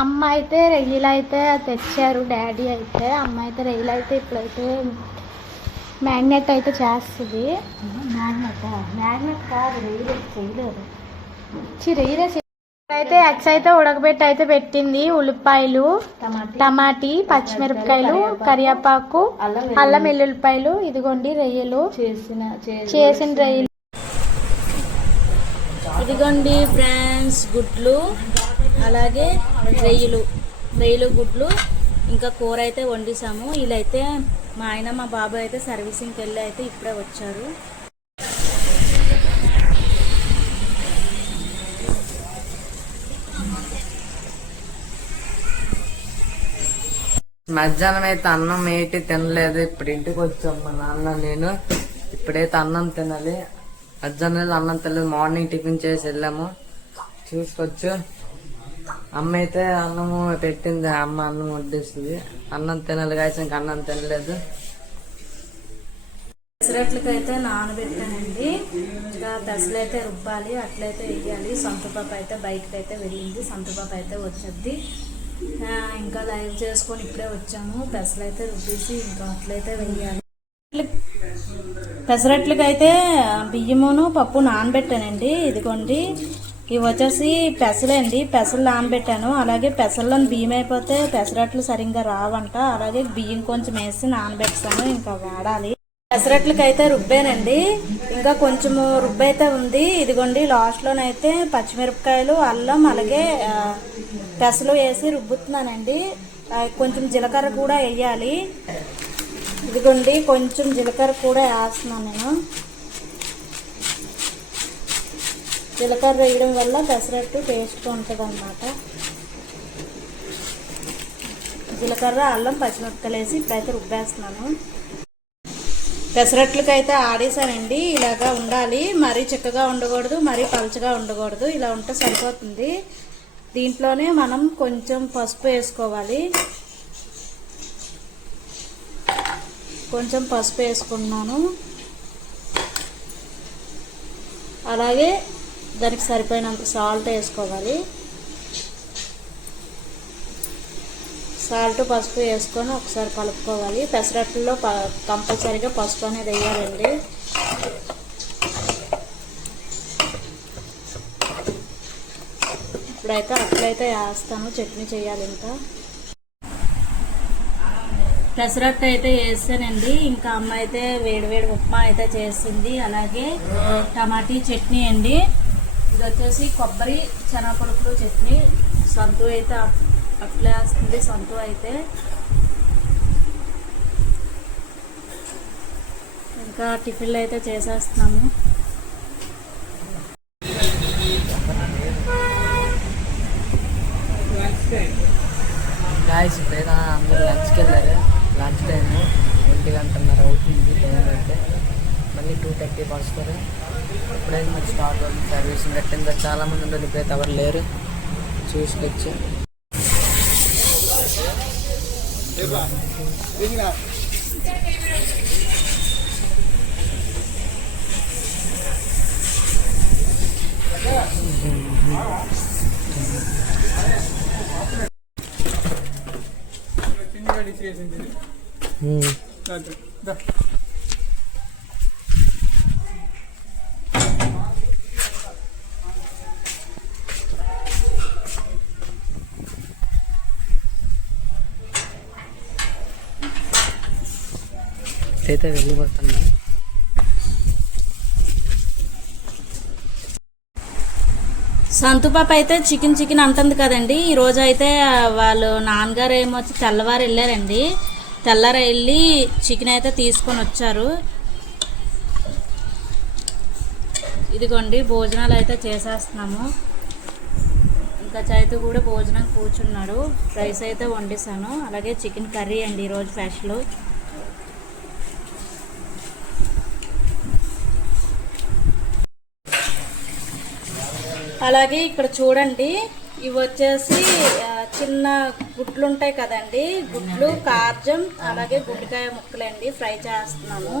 అమ్మ అయితే రొయ్యలు అయితే తెచ్చారు, డాడీ అయితే. అమ్మ అయితే రొయ్యలు అయితే ఇప్పుడైతే మ్యాగ్నెట్ అయితే చేస్తుంది. మ్యాగ్నెట్ కాదు, రొయ్యలు చేయలేదు. రొయ్యలే అయితే ఎగ్స్ అయితే ఉడకబెట్టి అయితే పెట్టింది. ఉల్లిపాయలు, టమాటీ, పచ్చిమిరపకాయలు, కరివేపాకు, అల్లం వెల్లుల్లిపాయలు. ఇదిగోండి రొయ్యలు, చేసిన రొయ్యలు. ఇదిగోండి ఫ్రెండ్స్, గుడ్లు, అలాగే రొయ్యలు గుడ్లు, ఇంకా కూర అయితే వండిసాము. వీళ్ళైతే మా ఆయన మా బాబాయ్ అయితే సర్వీసింగ్కి వెళ్ళి అయితే ఇప్పుడే వచ్చారు. మధ్యాహ్నం అయితే అన్నం ఏంటి తినలేదు. ఇప్పుడు ఇంటికి వచ్చాం మా నాన్న నేను. ఇప్పుడైతే అన్నం తినాలి. మధ్యాహ్నం అన్నం తినలేదు. మార్నింగ్ టిఫిన్ చేసి వెళ్ళాము. చూసుకోవచ్చు, అమ్మ అయితే అన్నము పెట్టింది. అమ్మ అన్నం వడ్డిస్తుంది. అన్నం తినాలి కాదు, ఇంకా అన్నం తినలేదు. పెసరట్లకి అయితే నానబెట్టానండి. ఇంకా పెసలు అయితే రుబ్బాలి, అట్లయితే వేయాలి. సంతపాప అయితే బయటకు అయితే వెళ్ళింది. సంతపాప అయితే వచ్చేది. ఇంకా లైవ్ చేసుకొని ఇప్పుడే వచ్చాము. పెసలు అయితే రుబ్బేసి ఇంకా అట్లయితే వేయాలి. పెసరట్లకి అయితే బియ్యమును పప్పు నానబెట్టానండి. ఇదిగోండి, ఇవి వచ్చేసి పెసలండి. పెసలు నానబెట్టాను. అలాగే పెసల్లో బియ్యం అయిపోతే పెసరట్లు సరిగ్గా రావంట. అలాగే బియ్యం కొంచెం వేసి నానబెట్టాను, ఇంకా వాడాలి. పెసరట్లకి అయితే రుబ్బానండి. ఇంకా కొంచెము రుబ్బైతే ఉంది. ఇదిగోండి, లాస్ట్లోనైతే పచ్చిమిరపకాయలు, అల్లం, అలాగే పెసలు వేసి రుబ్బుతున్నానండి. కొంచెం జీలకర్ర కూడా వేయాలి. ఇదిగోండి, కొంచెం జీలకర్ర కూడా వేస్తున్నాను నేను. జీలకర్ర వేయడం వల్ల పెసరట్టు టేస్ట్గా ఉంటుంది అన్నమాట. జీలకర్ర, అల్లం, పచ్చిమిరపకాయలు వేసి ఇప్పుడైతే రుబ్బేస్తున్నాను. పెసరట్లకి అయితే ఆడేసానండి. ఇలాగా ఉండాలి. మరీ చిక్కగా ఉండకూడదు, మరీ పలచగా ఉండకూడదు. ఇలా ఉంటే సరిపోతుంది. దీంట్లోనే మనం కొంచెం పసుపు వేసుకోవాలి. కొంచెం పసుపు వేసుకున్నాను. అలాగే దానికి సరిపోయినంత సాల్ట్ వేసుకోవాలి. సాల్ట్, పసుపు వేసుకొని ఒకసారి కలుపుకోవాలి. పెసరట్లలో కంపల్సరీగా పసుపు అనేది వేయాలండి. ఇప్పుడైతే అట్లయితే వేస్తాను. చట్నీ చేయాలి. ఇంకా పెసరట్టు అయితే వేసానండి. ఇంకా అమ్మ అయితే వేడివేడి ఉప్మా అయితే చేసింది. అలాగే టమాటీ చట్నీ అండి. ఇది వచ్చేసి కొబ్బరి శనగపలుకులు చట్నీ. సంతు అయితే అట్లే వేస్తుంది. సంతు అయితే ఇంకా టిఫిన్లు అయితే చేసేస్తున్నాము. గాయస్ ఇప్పుడైతే అందరూ లంచ్కి వెళ్ళారు. లంచ్ టైము 1:30 అవుతుంది. టైం అయితే మళ్ళీ 2:30 వస్తారు. ఇప్పుడైతే మరి స్టార్ట్ అవుతుంది. సర్వీసింగ్ కట్టింది. చాలా మంది ఉండదు. ఇప్పుడైతే ఎవరు లేరు. చూసుకొచ్చి అయితే వెళ్ళిపోతున్నా. సంతుపాప అయితే చికెన్ అంటుంది కదండి. ఈరోజు అయితే వాళ్ళు నాన్నగారు ఏమొచ్చి తెల్లవారు వెళ్ళారండి. తెల్లారి వెళ్ళి చికెన్ అయితే తీసుకొని వచ్చారు. ఇదిగోండి, భోజనాలు అయితే చేసేస్తున్నాము. ఇంకా చైతు కూడా భోజనం కూర్చున్నాడు. రైస్ అయితే వండిస్తాను. అలాగే చికెన్ కర్రీ అండి ఈరోజు స్పెషల్. అలాగే ఇక్కడ చూడండి, ఇవి వచ్చేసి చిన్న గుడ్లు ఉంటాయి కదండి. గుడ్లు, కార్జం, అలాగే గుడ్డికాయ ముక్కలండి. ఫ్రై చేస్తున్నాను.